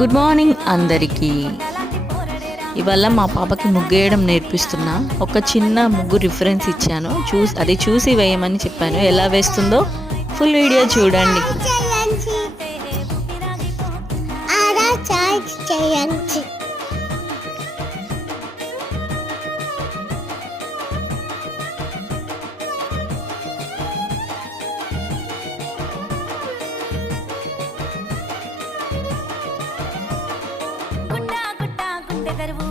Good morning అందరికీ. ఇవాళ మా పాపకి ముగ్గేయడం నేర్పిస్తున్నా. ఒక చిన్న ముగ్గు రిఫరెన్స్ ఇచ్చాను, అది చూసి వేయమని చెప్పాను. ఎలా వేస్తుందో ఫుల్ వీడియో చూడండి. కరువు